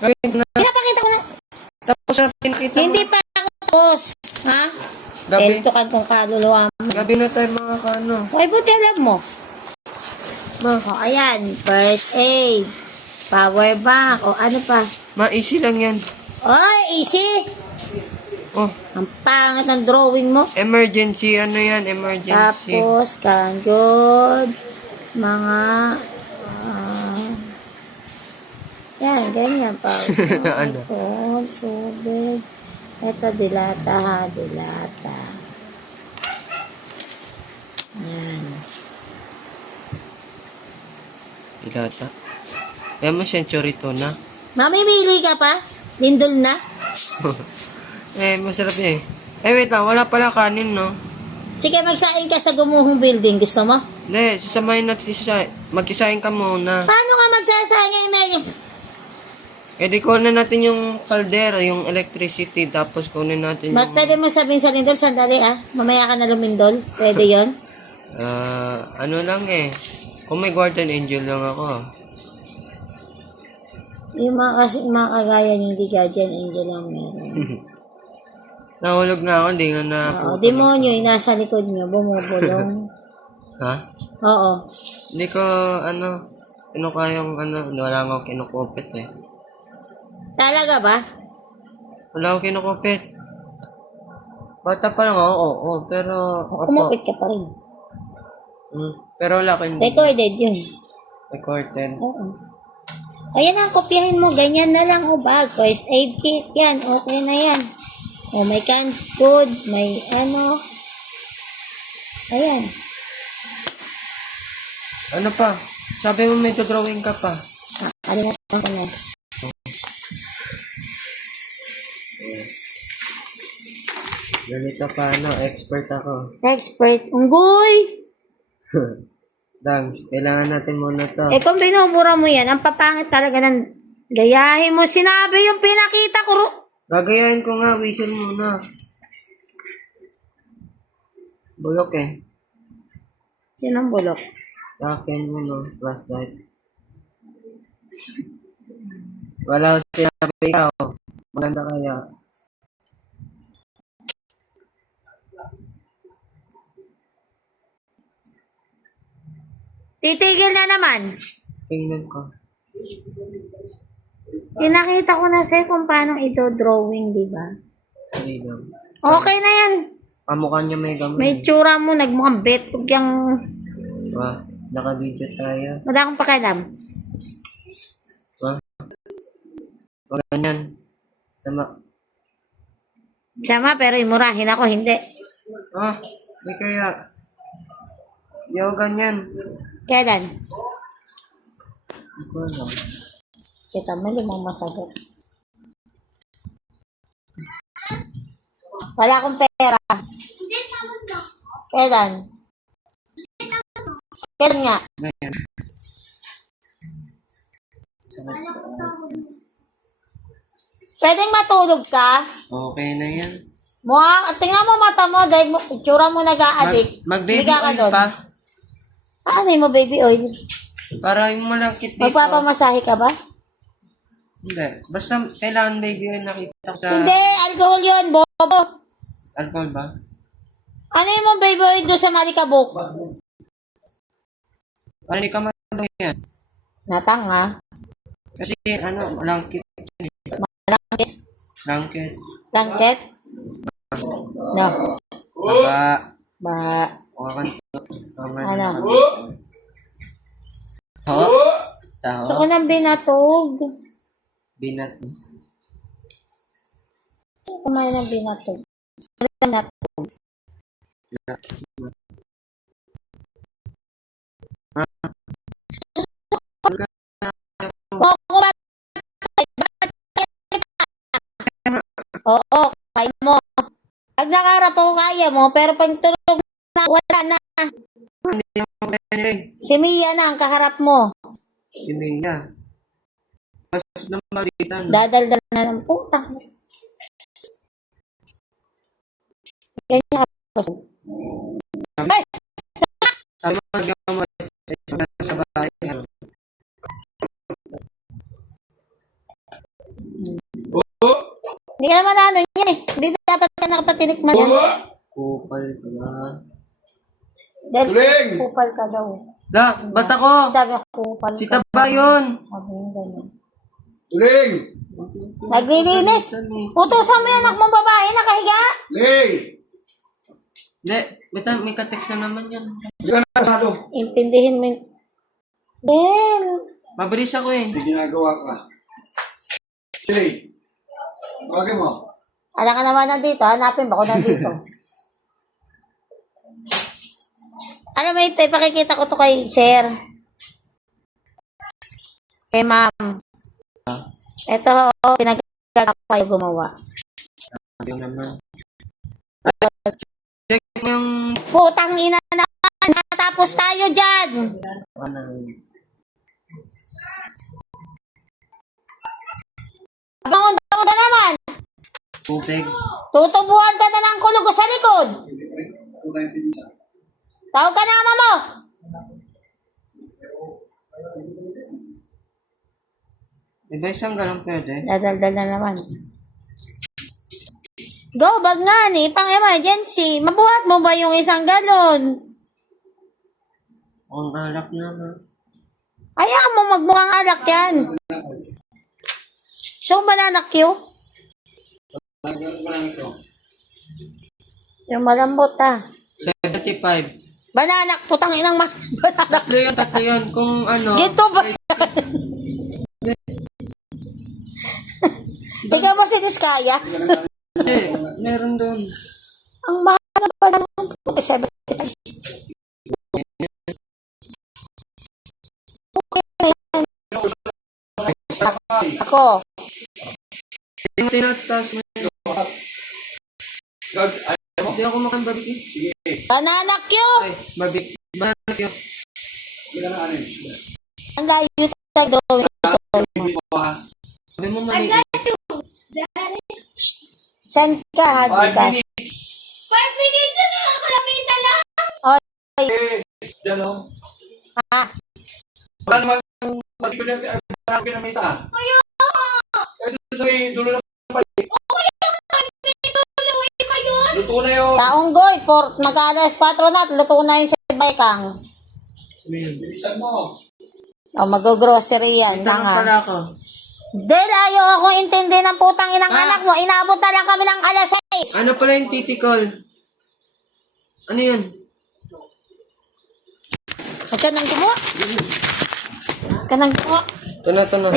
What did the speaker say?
Gawin na. Pinapakita ko na. Tapos na pinakita mo. Hindi pa ako tapos. Ha? Gabi. Ito ka kung kaluluwa mo. Gabi na tayo mga kano. Ay, buti alam mo. Ma, O, ayan. First aid. Power bank. O, ano pa? easy lang yan. Oy, easy. Oh, Ang pangit ng drawing mo. emergency. Ano yan? Emergency. Tapos, kanjod. Mga, yan, ganyan. Power Ano? bank. Subig. Ito, dilata ha. Dilata. Yan. Dilata. Yan mo century to na. Mamimili ka pa? Lindol na? Masarap eh. Wait lang. Wala pala kanin, no? Sige, magsaing ka sa gumuhong building. Gusto mo? Hindi, sasamahin natin magkisahin ka muna. Paano ka magsasaing eh, Mary? Di kunin natin yung caldera, yung electricity, tapos kunin natin yung... Pwede mo sabihin sa lindol, sandali mamaya ka na lumindol. Pwede yon. Ano lang eh. Kung may guardian angel lang ako. Yung mga kagaya niyo, hindi guardian angel lang meron. Nahulog na ako, hindi nga na... Oo, demonyo, yung nasa likod niyo, bumubulong. Ha? Oo. Hindi ko, kayang, wala nga akong kinukupit eh. Talaga ba? Wala akong kinukupit. Bata pa lang ako, oo, pero... Kumupit ka pa rin. Pero wala akong... Recorded yun. Recorded. Oo. Ayan na, kopyahin mo. Ganyan na lang, bag. First aid kit. Yan, okay na yan. May canned food. May ano. Ayan. Ano pa? Sabi mo may drawing ka pa. Ano na. Ganito pa, expert ako. Expert. Unggoy! Dang, kailangan natin muna to. Kung binubura mo yan, ang papangit talaga ng gayahin mo. Sinabi yung pinakita ko. Gagayahin ko nga, whistle muna. Bulok eh. Sinong bulok? Sa akin, flashlight. Wala ko sinabi ikaw. Maganda kaya. Titigil na naman. Tingnan ko. Pinakita ko na sa'yo kung paano ito drawing, di ba? Hindi lang. Okay na yan. Mukha niya may gamay. May tsura mo, nagmukhang betog yung... Naka-video tayo. Wala akong pakialam. Wag ganyan. Sama. Sama, pero imurahin ako, hindi. May kaya. Di ako ganyan. Kailan? Hindi ko alam. Kita mo, hindi mo masagot. Wala akong pera. Kailan? Kailan nga? Ganyan. Pwedeng matulog ka? Okay na yan. Tingnan mo mata mo, dahil itsura mo nag-a-addict. Mag-baby Higa ka oil doon. pa. Ano yung mo baby oil? Para yung malangkit dito. Magpapamasahe ka ba? Hindi. Basta kailangan baby oil nakita ko sa... Hindi, alcohol yun, bobo. Alcohol ba? Ano yung mo baby oil doon sa Malikabok? Para hindi ka matalo yan. Natanga. Kasi malangkit. Malangkit. Langkit. Langkit? No. Baba. Ba. Ano? Taho? Gusto ko ng binatog. Binat. Gusto ko kumain ng binatog. Binatog. Oo, kaya mo. Pag nakarap ako, kaya mo, pero pag tulog na, wala na. Si Mia na ang kaharap mo. Si Mia. Mas na magitan. Dadaldal na ng puta. Ganyan ka. Ay! Sabi mo, sa bahay. Hindi ka naman ano yun eh. Hindi dapat ka nakapatinikman yan. Kupal ka na. Dahil Tuling! kupal ka daw. Ba't ako? Sabi ko, kupal Si ka. Taba yun. Sabi niya ganyan. Tuling! Naglilinis. Utusan mo yung anak mong babae nakahiga. Ling! Hindi, may ka-text na naman yan. Hindi ka nakasalo. Intindihin mo yung... Del. Mabilis ako eh. Hindi ginagawa ka. Tuling! Tawagin mo. Alam ka naman nandito. Hanapin ba ko nandito? Alam mo ito, ipakikita ko to kay sir. Kay ma'am. Ito, pinagkakita ko kayo gumawa. Sabi naman. Check mo yung... Putang ina naman. Natapos tayo dyan. Ano? Bangon ka naman. Tubig. Tutubuhan ka na ng kulog sa likod. Tawag ka na ama mo. Diba isang ganun pwede? Dadaldal na naman. Go, bag nga ni. Pang emergency. Mabuhat mo ba yung isang galon? Ang alak naman. Ayaw mo magmukhang alak yan. So, banana Q? Yung malambot ah. 75. Banana, putang inang banana. Tatlo yun. Kung ano... Gito ba? Ikaw ba si Diskaya? Eh, meron doon. Ang mahal na ba naman? 75. Ako. Hindi mo tinataas mo yun. Hindi ako makan barbecue. Banana Q! Ay, barbecue. Banana yun. Ang layo tayo drawing ko sa Sabi mo mali. Send ka, hagi 5 ka. minutes. 5 minutes na nakakalapitan lang. Diyan o. Ha? Wala naman pinamita. Kaya Eh, doon sa may dulo ng pinisuloy kayo. luto na yun. Taonggoy, mag-alas 4 na, luto na yung sibay kang. Bilisan mo. O, mag-grocery yan. Tanong Tanga. pala ako. Del, ayaw akong intindi ng putang inang anak mo. Inabot na lang kami ng alas 6. Ano pala yung titikol? Ano yun? Huwag ka nang gumawa. Huwag ka nang gumawa. Ito na. Gumawa.